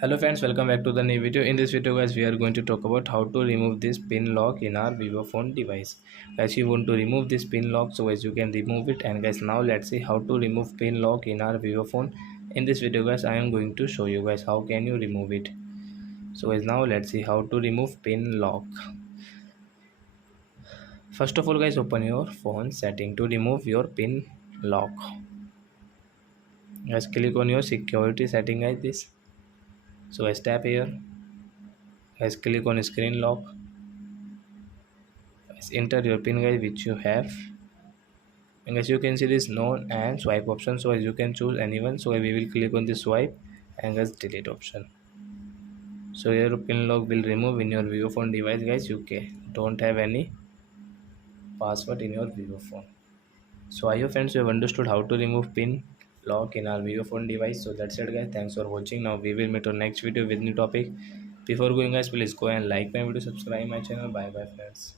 Hello friends, welcome back to the new video. In this video guys, we are going to talk about how to remove this pin lock in our vivo phone device. Guys, you want to remove this pin lock, so as you can remove it. And guys, now let's see how to remove pin lock in our vivo phone. In this video guys, I am going to show you guys how can you remove it. So guys, now let's see how to remove pin lock. First of all guys, open your phone setting to remove your pin lock. Guys, click on your security setting like this. So guys, tap here. Guys, click on screen lock. Guys, enter your pin guys which you have, and as you can see this known and swipe option, so as you can choose anyone. So we will click on the swipe and guys delete option. So your pin lock will remove in your vivo phone device guys. You don't have any password in your vivo phone. So I hope friends you have understood how to remove pin lock in our vivo phone device. So that's it guys, thanks for watching. Now we will meet on next video with new topic. Before going guys, please go and like my video, subscribe my channel. Bye bye friends.